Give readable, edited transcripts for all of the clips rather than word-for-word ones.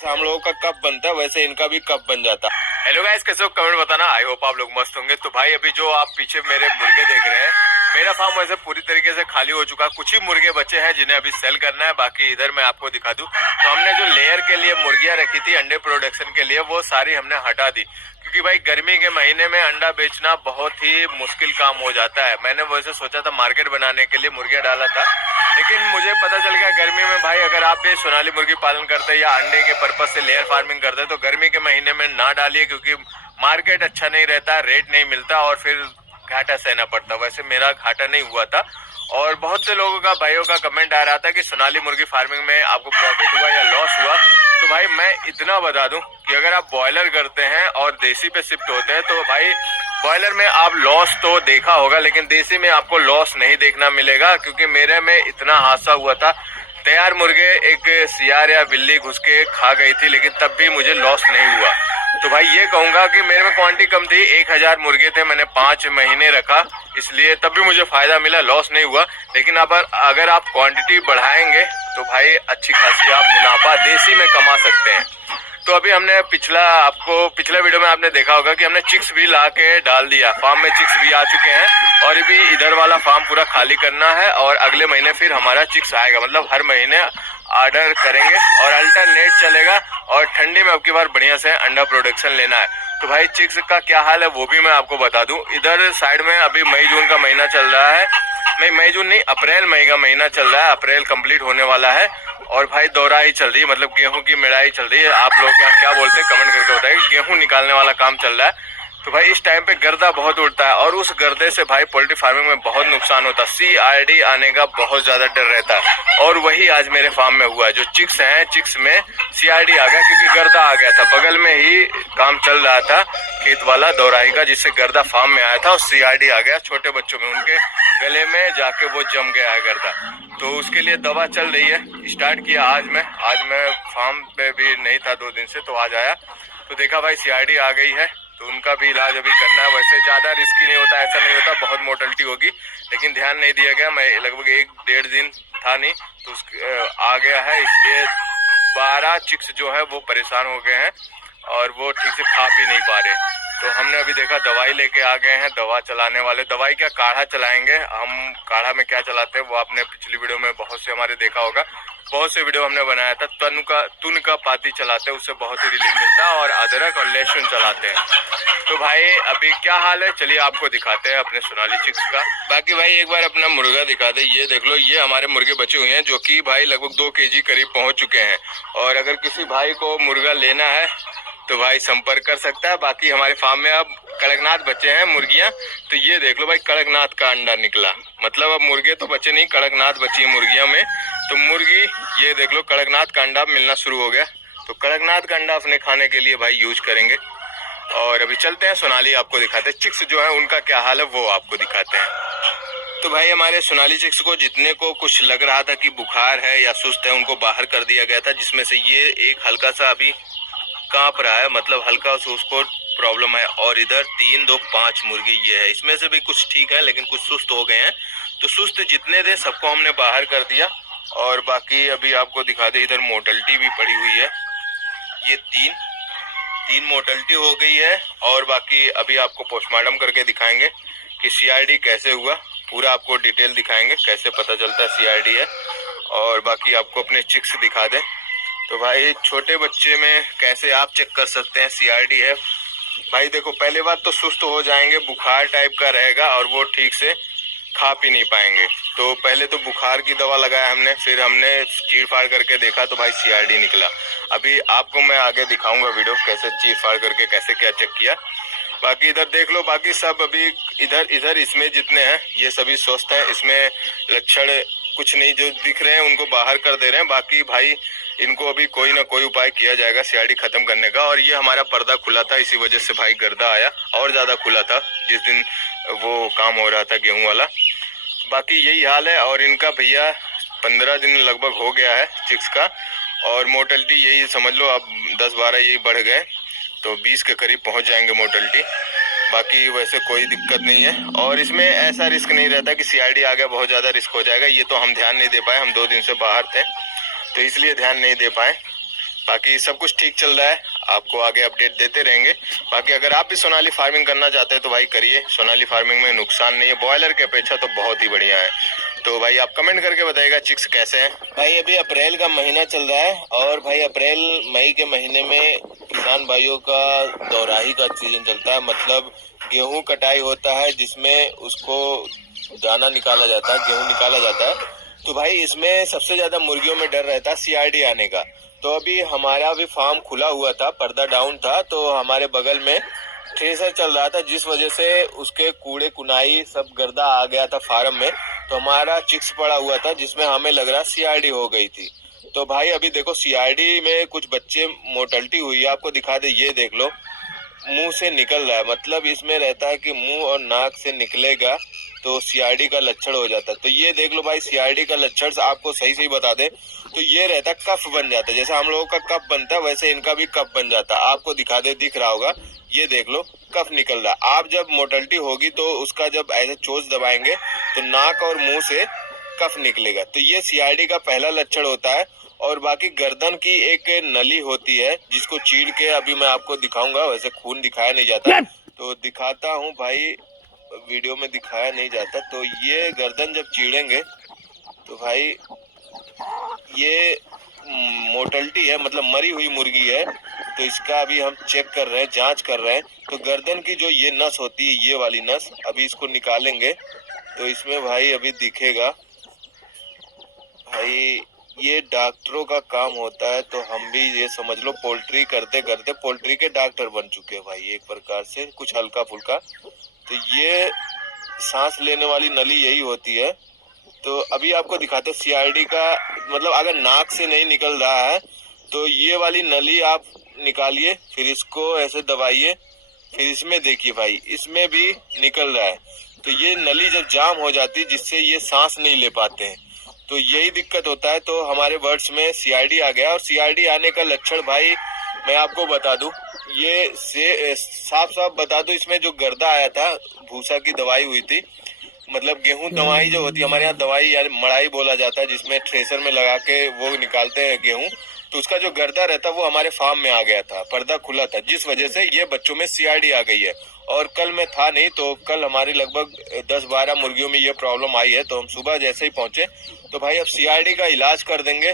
जैसे हम लोगों का कप बनता है वैसे इनका भी कप बन जाता है। हेलो गाइस, कैसे हो? कमेंट बताना। आई होप आप लोग मस्त होंगे। तो भाई अभी जो आप पीछे मेरे मुर्गे देख रहे हैं, मेरा फार्म वैसे पूरी तरीके से खाली हो चुका है। कुछ ही मुर्गे बचे हैं जिन्हें अभी सेल करना है। बाकी इधर मैं आपको दिखा दूं तो हमने जो लेयर के लिए मुर्गियां रखी थी अंडे प्रोडक्शन के लिए, वो सारी हमने हटा दी, क्योंकि भाई गर्मी के महीने में अंडा बेचना बहुत ही मुश्किल काम हो जाता है। मैंने वैसे सोचा था मार्केट बनाने के लिए मुर्गियां डाला था, लेकिन मुझे पता चल गया गर्मी में भाई अगर आप भी सोनाली मुर्गी पालन करते हैं या अंडे के पर्पज से लेयर फार्मिंग करते हैं तो गर्मी के महीने में ना डालिए, क्योंकि मार्केट अच्छा नहीं रहता, रेट नहीं मिलता और फिर घाटा सहना पड़ता। वैसे मेरा घाटा नहीं हुआ था और बहुत से लोगों का, भाइयों का कमेंट आ रहा था कि सोनाली मुर्गी फार्मिंग में आपको प्रॉफिट हुआ या लॉस हुआ। तो भाई मैं इतना बता दूं कि अगर आप बॉयलर करते हैं और देसी पे शिफ्ट होते हैं तो भाई बॉयलर में आप लॉस तो देखा होगा, लेकिन देसी में आपको लॉस नहीं देखना मिलेगा, क्योंकि मेरे में इतना हादसा हुआ था। तैयार मुर्गे एक सियार या बिल्ली घुस के खा गई थी, लेकिन तब भी मुझे लॉस नहीं हुआ। तो भाई ये कहूंगा कि मेरे में क्वांटिटी कम थी, 1000 मुर्गे थे, मैंने 5 महीने रखा, इसलिए तब भी मुझे फायदा मिला, लॉस नहीं हुआ। लेकिन अब अगर आप क्वांटिटी बढ़ाएंगे तो भाई अच्छी खासी आप मुनाफा देसी में कमा सकते हैं। तो अभी हमने पिछला वीडियो में आपने देखा होगा कि हमने चिक्स भी ला के डाल दिया, फार्म में चिक्स भी आ चुके हैं और अभी इधर वाला फार्म पूरा खाली करना है और अगले महीने फिर हमारा चिक्स आएगा। मतलब हर महीने ऑर्डर करेंगे और अल्टरनेट चलेगा और ठंडी में अब की बार बढ़िया से अंडा प्रोडक्शन लेना है। तो भाई चिक्स का क्या हाल है वो भी मैं आपको बता दूं। इधर साइड में अभी मई जून का महीना चल रहा है, नहीं मई जून नहीं, अप्रैल मई का महीना चल रहा है, अप्रैल कंप्लीट होने वाला है और भाई दौराई चल रही है, मतलब गेहूं की मिड़ाई चल रही है। आप लोग क्या बोलते हैं कमेंट करके बताइए। गेहूं निकालने वाला काम चल रहा है। तो भाई इस टाइम पे गर्दा बहुत उड़ता है और उस गर्दे से भाई पोल्ट्री फार्मिंग में बहुत नुकसान होता है। CRD आने का बहुत ज्यादा डर रहता है और वही आज मेरे फार्म में हुआ। जो चिक्स हैं, चिक्स में CRD आ गया क्योंकि गर्दा आ गया था। बगल में ही काम चल रहा था खेत वाला दौराई का, जिससे गर्दा फार्म में आया था और CRD आ गया छोटे बच्चों में, उनके गले में जाके वो जम गया है गर्दा। तो उसके लिए दवा चल रही है, स्टार्ट किया आज मैं फार्म पे भी नहीं था 2 दिन से, तो आज आया तो देखा भाई CRD आ गई है, तो उनका भी इलाज अभी करना है। वैसे ज़्यादा रिस्की नहीं होता, ऐसा नहीं होता बहुत मोर्टलिटी होगी, लेकिन ध्यान नहीं दिया गया। मैं लगभग 1-1.5 दिन था नहीं तो आ गया है, इसलिए 12 चिक्स जो है वो परेशान हो गए हैं और वो ठीक से खा पी नहीं पा रहे। तो हमने अभी देखा दवाई लेके आ गए हैं, दवा चलाने वाले। दवाई क्या, काढ़ा चलाएंगे हम। काढ़ा में क्या चलाते हैं वो आपने पिछली वीडियो में बहुत से हमारे देखा होगा, बहुत से वीडियो हमने बनाया था। तुन का पाती चलाते हैं, उससे बहुत ही रिलीफ मिलता है, और अदरक और लहसुन चलाते हैं। तो भाई अभी क्या हाल है चलिए आपको दिखाते हैं अपने सोनाली चिक्स का। बाकी भाई एक बार अपना मुर्गा दिखा दे। ये देख लो, ये हमारे मुर्गे बचे हुए हैं जो कि भाई लगभग 2 kg करीब पहुंच चुके हैं। और अगर किसी भाई को मुर्गा लेना है तो भाई संपर्क कर सकता है। बाकी हमारे फार्म में अब कड़कनाथ बचे हैं मुर्गियां, तो ये देख लो भाई कड़कनाथ का अंडा निकला। मतलब अब मुर्गे तो बचे नहीं, कड़कनाथ बची है मुर्गियों में। तो मुर्गी ये देख लो कड़कनाथ का अंडा मिलना शुरू हो गया, तो कड़कनाथ का अंडा अपने खाने के लिए भाई यूज करेंगे। और अभी चलते हैं सोनाली आपको दिखाते हैं। चिक्स जो है उनका क्या हाल है वो आपको दिखाते हैं। तो भाई हमारे सोनाली चिक्स को जितने को कुछ लग रहा था कि बुखार है या सुस्त है, उनको बाहर कर दिया गया था, जिसमें से ये एक हल्का सा अभी कांप रहा है, मतलब हल्का सा उसको प्रॉब्लम है। और इधर 3, 2, 5 मुर्गे ये है, इसमें से भी कुछ ठीक है लेकिन कुछ सुस्त हो गए हैं। तो सुस्त जितने थे सबको हमने बाहर कर दिया। और बाकी अभी आपको दिखा दे, इधर मोर्टलिटी भी पड़ी हुई है, ये तीन मोर्टलिटी हो गई है। और बाकी अभी आपको पोस्टमार्टम करके दिखाएंगे कि CRD कैसे हुआ, पूरा आपको डिटेल दिखाएंगे कैसे पता चलता है CRD है। और बाकी आपको अपने चिक्स दिखा दें। तो भाई छोटे बच्चे में कैसे आप चेक कर सकते हैं CRD है। भाई देखो, पहले बात तो सुस्त हो जाएंगे, बुखार टाइप का रहेगा और वो ठीक से खा पी नहीं पाएंगे। तो पहले तो बुखार की दवा लगाया हमने, फिर हमने चीर फाड़ करके देखा तो भाई CRD निकला। अभी आपको मैं आगे दिखाऊंगा वीडियो कैसे चीर फाड़ करके कैसे क्या चेक किया। बाकी इधर देख लो, बाकी सब अभी इधर इसमें जितने हैं ये सभी स्वस्थ हैं, इसमें लक्षण कुछ नहीं जो दिख रहे हैं उनको बाहर कर दे रहे हैं। बाकी भाई इनको अभी कोई ना कोई उपाय किया जाएगा CRD खत्म करने का। और ये हमारा पर्दा खुला था, इसी वजह से भाई गर्दा आया, और ज्यादा खुला था जिस दिन वो काम हो रहा था गेहूं वाला। बाकी यही हाल है। और इनका भैया 15 दिन लगभग हो गया है चिक्स का, और मोर्टलिटी यही समझ लो अब 10-12 यही बढ़ गए, तो 20 के करीब पहुंच जाएंगे मोर्टलिटी। बाकी वैसे कोई दिक्कत नहीं है और इसमें ऐसा रिस्क नहीं रहता कि CRD आ गया बहुत ज़्यादा रिस्क हो जाएगा। ये तो हम ध्यान नहीं दे पाए, हम 2 दिन से बाहर थे तो इसलिए ध्यान नहीं दे पाए। बाकी सब कुछ ठीक चल रहा है, आपको आगे अपडेट देते रहेंगे। बाकी अगर आप भी सोनाली फार्मिंग करना चाहते हैं तो भाई करिए, सोनाली फार्मिंग में नुकसान नहीं है, बॉयलर के अपेक्षा तो बहुत ही बढ़िया है। तो भाई आप कमेंट करके बताइएगा चिक्स कैसे हैं। भाई अभी अप्रैल का महीना चल रहा है और भाई अप्रैल मई के महीने में किसान भाइयों का दौराही का सीजन चलता है, मतलब गेहूं कटाई होता है जिसमें उसको दाना निकाला जाता है, गेहूं निकाला जाता है। तो भाई इसमें सबसे ज्यादा मुर्गियों में डर रहता है सीआरडी आने का। तो अभी हमारा भी फार्म खुला हुआ था, पर्दा डाउन था, तो हमारे बगल में थ्रेसर चल रहा था जिस वजह से उसके कूड़े कुनाई सब गर्दा आ गया था फार्म में। तो हमारा चिक्स पड़ा हुआ था जिसमें हमें लग रहा सीआरडी हो गई थी। तो भाई अभी देखो सीआरडी में कुछ बच्चे मोर्टलिटी हुई है, आपको दिखा दे, ये देख लो मुंह से निकल रहा है, मतलब इसमें रहता है कि मुंह और नाक से निकलेगा तो सीआरडी का लक्षण हो जाता है। तो ये देख लो भाई सीआरडी का लक्षण आपको सही सही बता दे तो ये रहता है कफ बन जाता है, जैसे हम लोगों का कफ बनता है वैसे इनका भी कफ बन जाता है। आपको दिखा दे, दिख रहा होगा, ये देख लो कफ निकल रहा है। आप जब मोर्टलिटी होगी तो उसका जब ऐसे चोंच दबाएंगे तो नाक और मुंह से कफ निकलेगा, तो ये सीआरडी का पहला लक्षण होता है। और बाकी गर्दन की एक नली होती है जिसको चीर के अभी मैं आपको दिखाऊंगा, वैसे खून दिखाया नहीं जाता तो दिखाता हूँ भाई, वीडियो में दिखाया नहीं जाता। तो ये गर्दन जब चीरेंगे तो भाई ये मोर्टलिटी है, मतलब मरी हुई मुर्गी है, तो इसका अभी हम चेक कर रहे हैं, जांच कर रहे हैं। तो गर्दन की जो ये नस होती है, ये वाली नस, अभी इसको निकालेंगे तो इसमें भाई अभी दिखेगा। भाई ये डॉक्टरों का काम होता है, तो हम भी ये समझ लो पोल्ट्री करते करते पोल्ट्री के डॉक्टर बन चुके हैं भाई, एक प्रकार से कुछ हल्का फुल्का। तो ये सांस लेने वाली नली यही होती है। तो अभी आपको दिखाते सीआरडी का, मतलब अगर नाक से नहीं निकल रहा है तो ये वाली नली आप निकालिए, फिर इसको ऐसे दबाइए, फिर इसमें देखिए भाई इसमें भी निकल रहा है। तो ये नली जब जाम हो जाती है जिससे ये सांस नहीं ले पाते हैं, तो यही दिक्कत होता है। तो हमारे बर्ड्स में सीआरडी आ गया। और सीआरडी आने का लक्षण भाई मैं आपको बता दूं, ये से साफ साफ बता दूं, इसमें जो गर्दा आया था, भूसा की दवाई हुई थी, मतलब गेहूं दवाई जो होती है हमारे यहाँ दवाई यानी मड़ाई बोला जाता है, जिसमें थ्रेसर में लगा के वो निकालते हैं गेहूं, तो उसका जो गर्दा रहता है वो हमारे फार्म में आ गया था, पर्दा खुला था, जिस वजह से ये बच्चों में सीआरडी आ गई है। और कल मैं था नहीं, तो कल हमारी लगभग 10-12 मुर्गियों में ये प्रॉब्लम आई है। तो हम सुबह जैसे ही पहुंचे तो भाई अब सीआरडी का इलाज कर देंगे,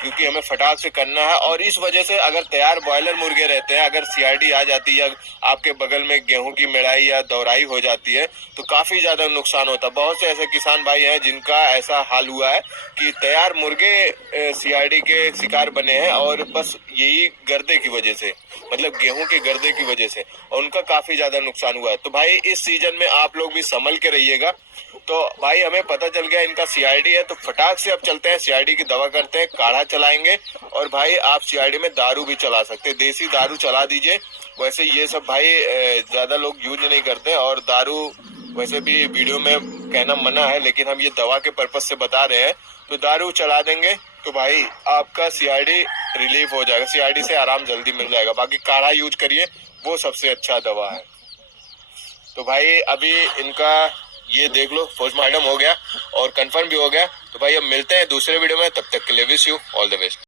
क्योंकि हमें फटाक से करना है। और इस वजह से अगर तैयार बॉयलर मुर्गे रहते हैं, अगर सीआरडी आ जाती है, आपके बगल में गेहूं की मेड़ाई या दौराई हो जाती है तो काफी ज्यादा नुकसान होता है। बहुत से ऐसे किसान भाई हैं जिनका ऐसा हाल हुआ है कि तैयार मुर्गे सीआरडी के शिकार बने हैं, और बस यही गर्दे की वजह से, मतलब गेहूं के गर्दे की वजह से, और उनका काफी ज्यादा नुकसान हुआ है। तो भाई इस सीजन में आप लोग भी संभल के रहिएगा। तो भाई हमें पता चल गया इनका सीआरडी है, तो फटाक से अब चलते हैं सीआरडी की दवा करते हैं, काढ़ा चलाएंगे। और भाई आप सीआरडी में दारू भी चला सकते हैं, देसी दारू चला दीजिए। वैसे ये सब भाई ज्यादा लोग यूज नहीं करते, और दारू वैसे भी वीडियो में कहना मना है, लेकिन हम ये दवा के पर्पज से बता रहे हैं। तो दारू चला देंगे तो भाई आपका सीआरडी रिलीफ हो जाएगा, सीआरडी से आराम जल्दी मिल जाएगा। बाकी काढ़ा यूज करिए, वो सबसे अच्छा दवा है। तो भाई अभी इनका ये देख लो पोस्टमार्टम हो गया और कंफर्म भी हो गया। तो भाई अब मिलते हैं दूसरे वीडियो में, तब तक के लिए wish you all the best.